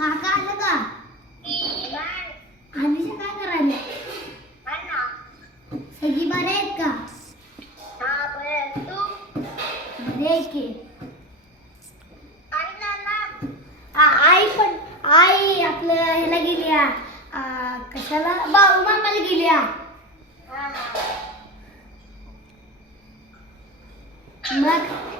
काका आलं का? अभिषेक काय करायला? सगळी बरे आहेत का? बरे की. आई पण आई आपल्या ह्याला गेल्या कशाला? भाऊ मामाला गेल्या मग?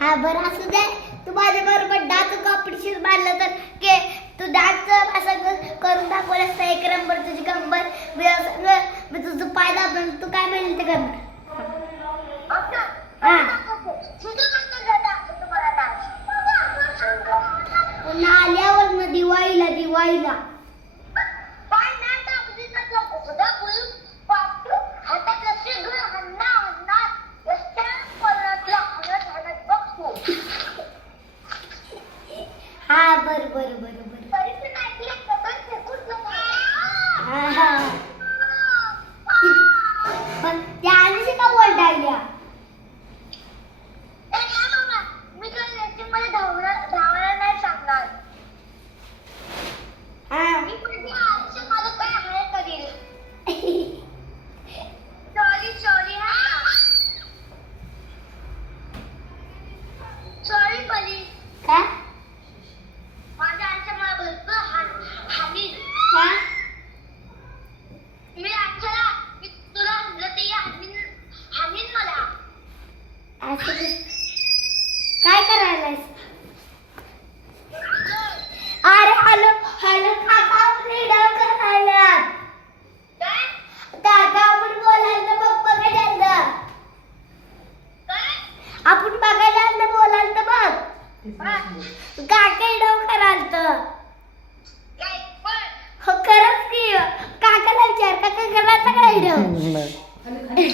हा बरं असू दे. तू माझ्या बरोबर कपडे कॉम्पिटिशन बांधलं तर के तू दात असं करून दाखवलं असता. एक नंबर तुझी कंबर. मी तुझं पाय दाबून तू काय म्हणते ते बरं बरं बरं. आपण बघायला आलं बोलाल तर बघ. काका डाव कराल तर हो खरंच की काकाला विचार काका करा सगळा